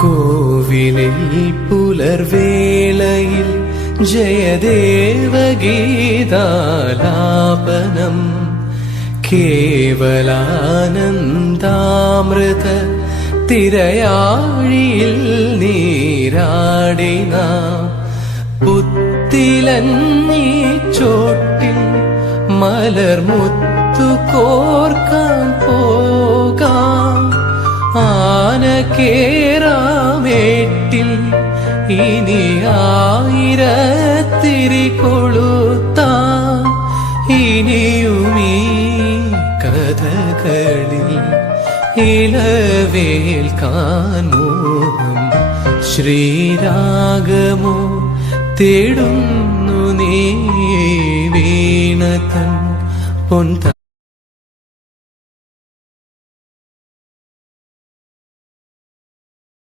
കോവിലിൽ പുലർവേളയിൽ ജയദേവഗീതാലാപനം. കേവലാനന്ദാമൃത തിരയാഴിയിൽ നീരാടിന. പുത്തിലന്നീ ചോട്ടിൽ മലർമുത്തു കേറാമേട്ടിൽ ഇനി ആയിരത്തിരി കൊളുത്ത. ഇനിയുമീ കഥകളിൽ ഇളവേൽക്കാൻ മോഹം ശ്രീരാഗമോ തേടുന്നു നീ വീണതൻ പൊൻ